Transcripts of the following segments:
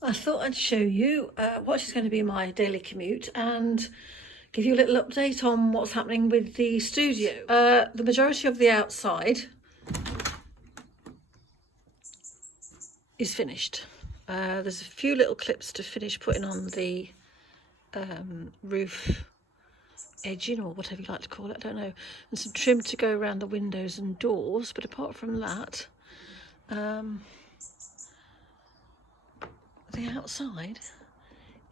I thought I'd show you what is going to be my daily commute and give you a little update on what's happening with the studio. The majority of the outside is finished. There's a few little clips to finish putting on the roof edging, or whatever you like to call it, I don't know, and some trim to go around the windows and doors, but apart from that, the outside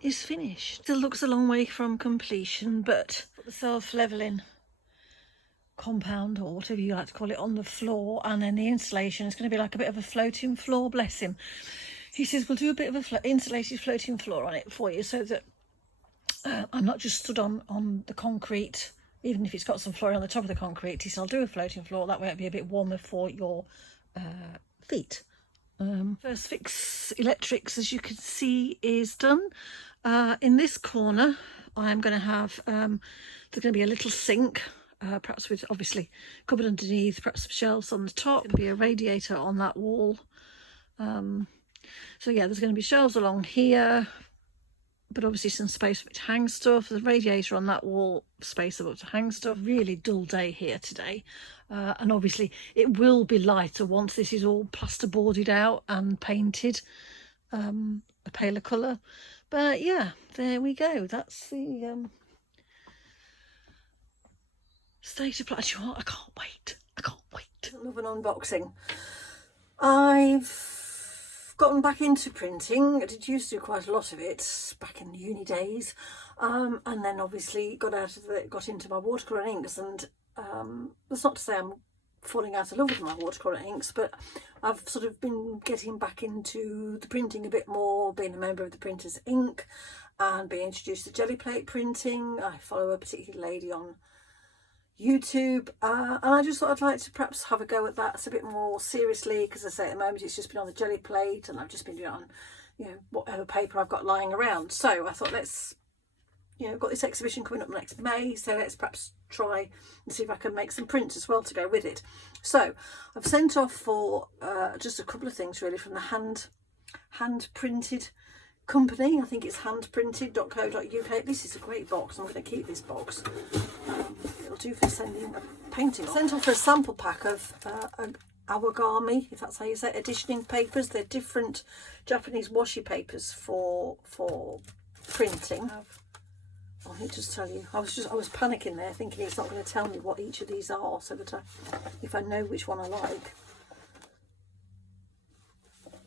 is finished. Still looks a long way from completion, but the self-leveling compound, or whatever you like to call it, on the floor, and then the insulation is going to be like a bit of a floating floor. Bless him. He says we'll do a bit of a insulated floating floor on it for you, so that I'm not just stood on the concrete, even if it's got some flooring on the top of the concrete. He said I'll do a floating floor, that way it'll be a bit warmer for your feet. First fix electrics, as you can see, is done. In this corner I'm going to have there's going to be a little sink, perhaps with obviously cupboard underneath, perhaps some shelves on the top. There'll be a radiator on that wall. So yeah, there's going to be shelves along here, but obviously some space for it to hang stuff. The radiator on that wall, space above to hang stuff. Really dull day here today, and obviously it will be lighter once this is all plasterboarded out and painted a paler colour. But yeah, there we go. That's the state of play. You know what? I can't wait. I can't wait. I love an unboxing. I've gotten back into printing. I did used to do quite a lot of it back in the uni days, and then obviously got into my watercolour inks, and that's not to say I'm falling out of love with my watercolour inks, but I've sort of been getting back into the printing a bit more, being a member of the Printers Inc. and being introduced to jelly plate printing. I follow a particular lady on YouTube, and I just thought I'd like to perhaps have a go at that a bit more seriously, because I say at the moment it's just been on the jelly plate, and I've just been doing it on, you know, whatever paper I've got lying around. So I thought, let's, you know, got this exhibition coming up next May, so let's perhaps try and see if I can make some prints as well to go with it. So I've sent off for just a couple of things really from the hand printed company. I think it's handprinted.co.uk. This is a great box. I'm going to keep this box. It'll do for sending a painting. Sent off for a sample pack of awagami, if that's how you say it, editioning papers. They're different Japanese washi papers for printing. I need to just tell you, I was panicking there, thinking it's not going to tell me what each of these are, so that if I know which one I like,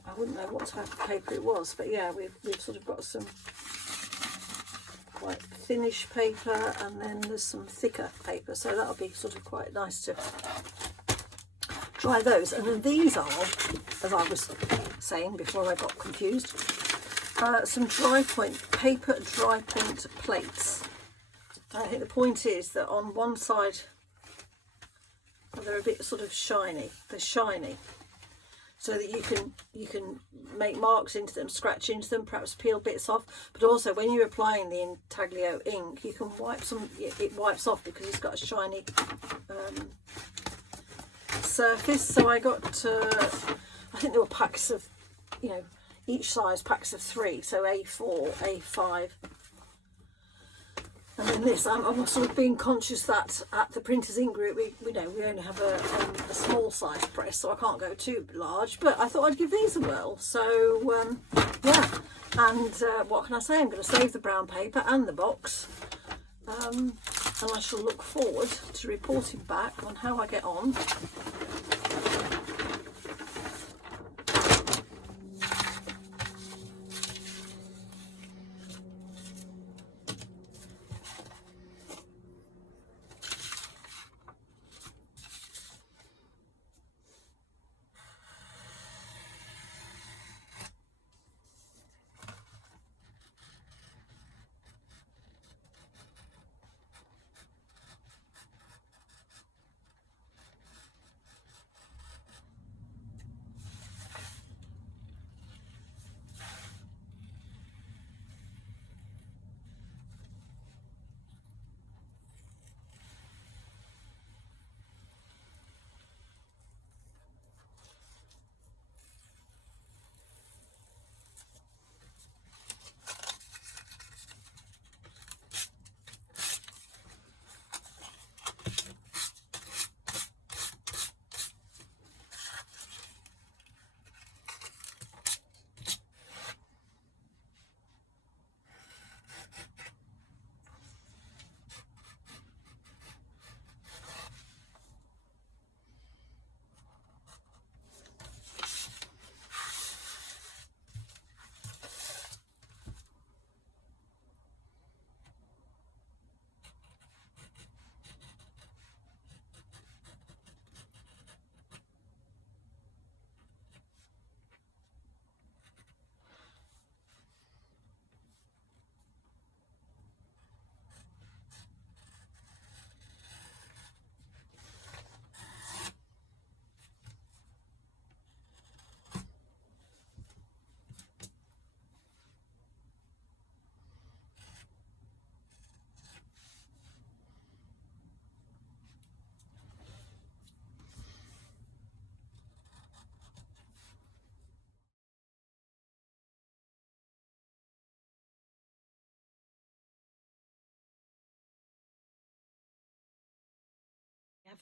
I wouldn't know what type of paper it was. But yeah, we've sort of got some quite thinnish paper, and then there's some thicker paper, so that'll be sort of quite nice to try those. And then these are, as I was saying before I got confused, some dry point plates. I think the point is that on one side they're a bit sort of shiny. They're shiny, so that you can make marks into them, scratch into them, perhaps peel bits off. But also when you're applying the intaglio ink, you can wipe some. It wipes off because it's got a shiny surface. So I got, I think there were packs of, you know, each size packs of 3, so A4, A5. And then this, I'm sort of being conscious that at the Printers Ink group, we only have a small size press, so I can't go too large. But I thought I'd give these a whirl. So yeah, and what can I say? I'm going to save the brown paper and the box, and I shall look forward to reporting back on how I get on.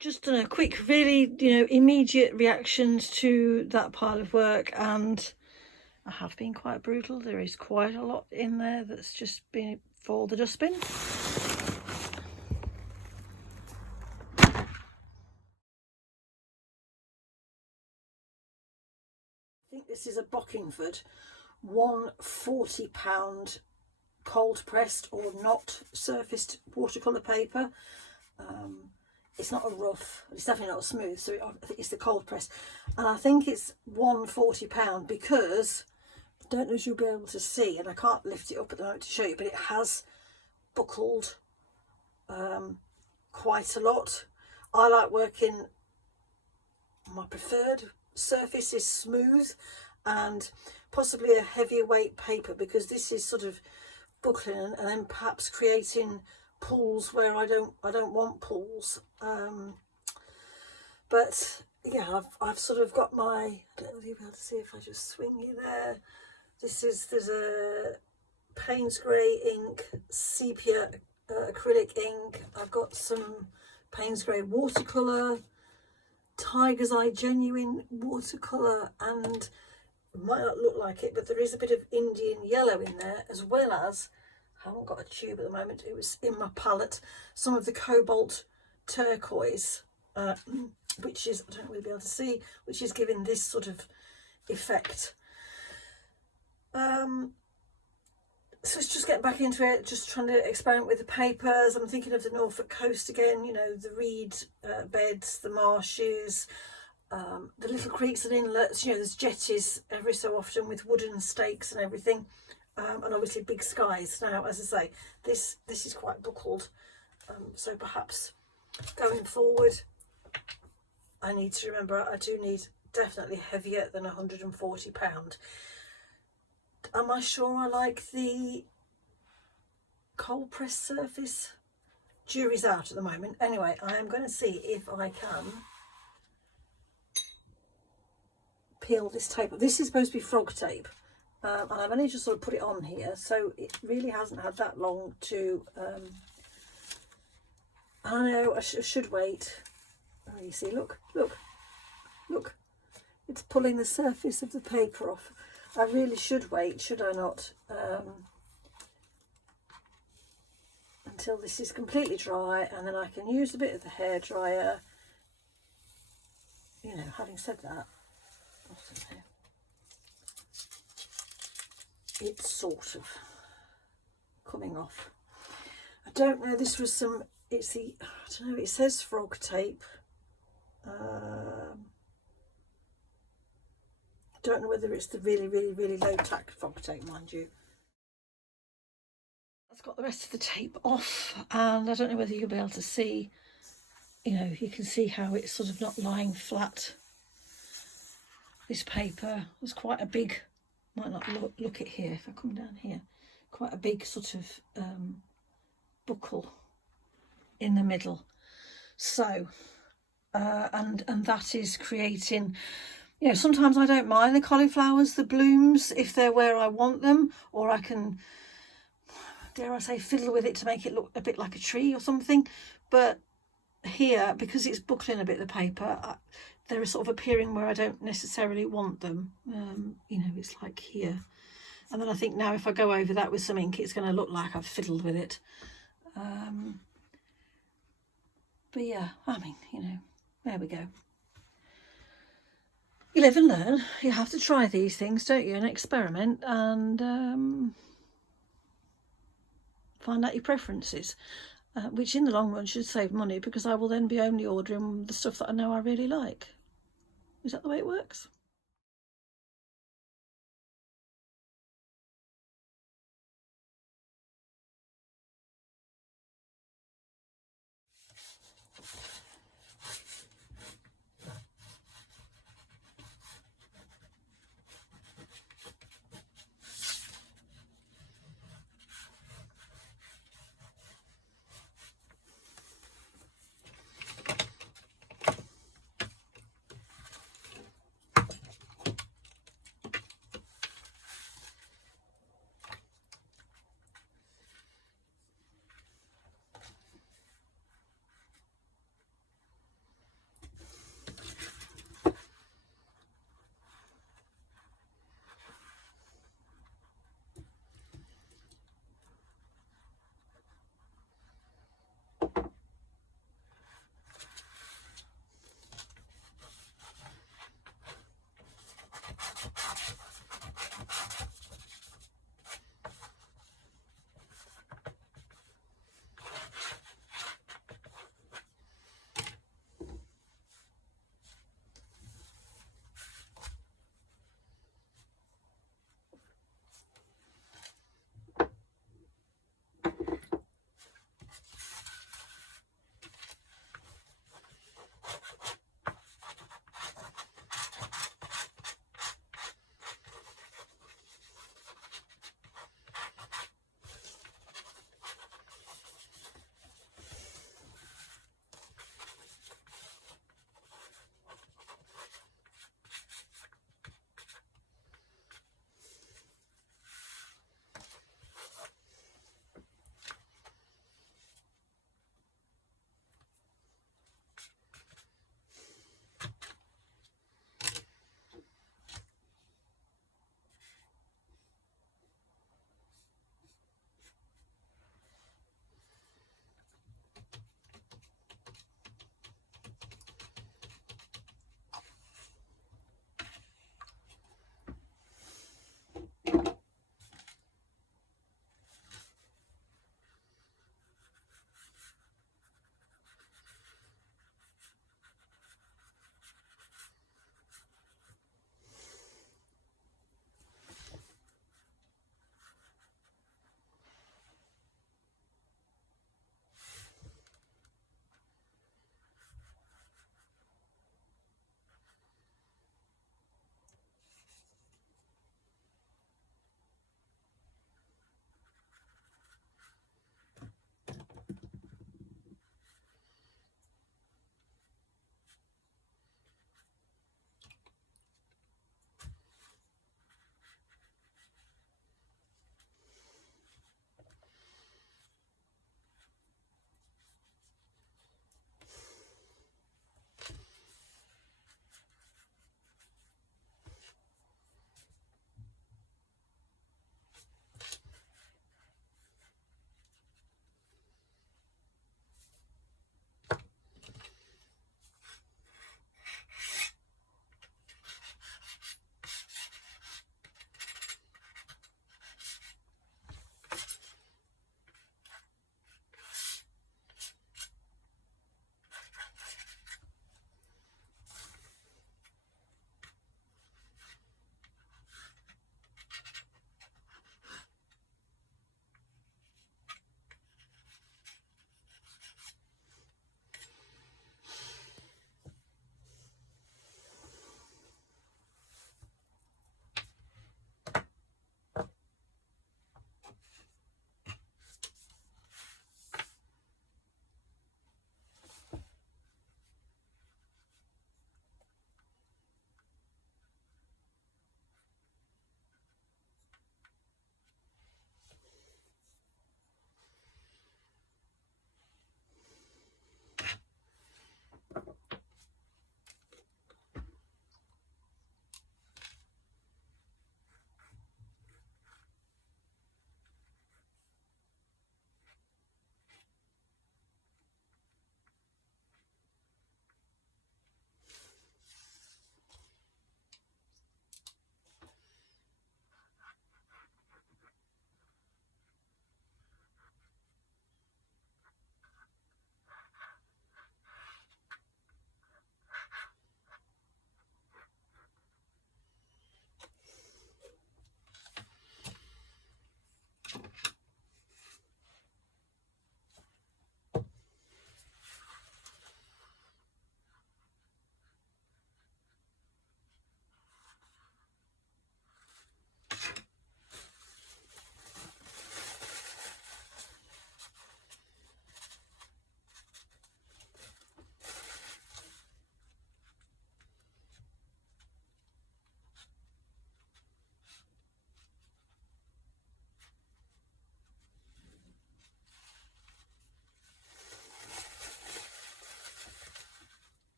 just done a quick, really, immediate reactions to that pile of work, and I have been quite brutal. There is quite a lot in there that's just been for the dustbin. I think this is a Bockingford 140-pound cold pressed or not surfaced watercolour paper. It's not a rough, it's definitely not smooth, so I think it's the cold press, and I think it's £140 because I don't know if you'll be able to see, and I can't lift it up at the moment to show you, but it has buckled quite a lot. I like working, my preferred surface is smooth and possibly a heavier weight paper, because this is sort of buckling and then perhaps creating pools where I don't want pools. But yeah, I've sort of got my, I don't know if you'll be able to see if I just swing you there. There's a Payne's grey ink, sepia acrylic ink. I've got some Payne's grey watercolour, Tiger's Eye genuine watercolour, and it might not look like it, but there is a bit of Indian yellow in there, as well as, I haven't got a tube at the moment, it was in my palette, some of the cobalt turquoise, which is, I don't know if you'll be able to see, which is giving this sort of effect. So it's just getting back into it, just trying to experiment with the papers. I'm thinking of the Norfolk coast again, the reed beds, the marshes, the little creeks and inlets. There's jetties every so often with wooden stakes and everything, and obviously big skies. Now, as I say, this is quite buckled, so perhaps going forward I need to remember I do need definitely heavier than £140. Am I sure I like the cold press surface? Jury's out at the moment. Anyway, I am going to see if I can peel this tape. This is supposed to be frog tape, and I've only just sort of put it on here, so it really hasn't had that long to I know I should wait. Oh, you see, look, it's pulling the surface of the paper off. I really should wait, should I not, until this is completely dry, and then I can use a bit of the hairdryer. Having said that, it's sort of coming off. I don't know, this was some, it's the, I don't know, it says frog tape. Don't know whether it's the really low tack frog tape, mind you. That's got the rest of the tape off, and I don't know whether you'll be able to see, you can see how it's sort of not lying flat. This paper was quite a big, might not look it here if I come down here, quite a big sort of buckle in the middle. So and that is creating, sometimes I don't mind the cauliflowers, the blooms, if they're where I want them, or I can, dare I say, fiddle with it to make it look a bit like a tree or something. But here, because it's buckling a bit, the paper, they're sort of appearing where I don't necessarily want them. It's like here. And then I think now if I go over that with some ink, it's going to look like I've fiddled with it. But yeah, I mean, there we go. You live and learn. You have to try these things, don't you, and experiment, and find out your preferences, which in the long run should save money, because I will then be only ordering the stuff that I know I really like. Is that the way it works?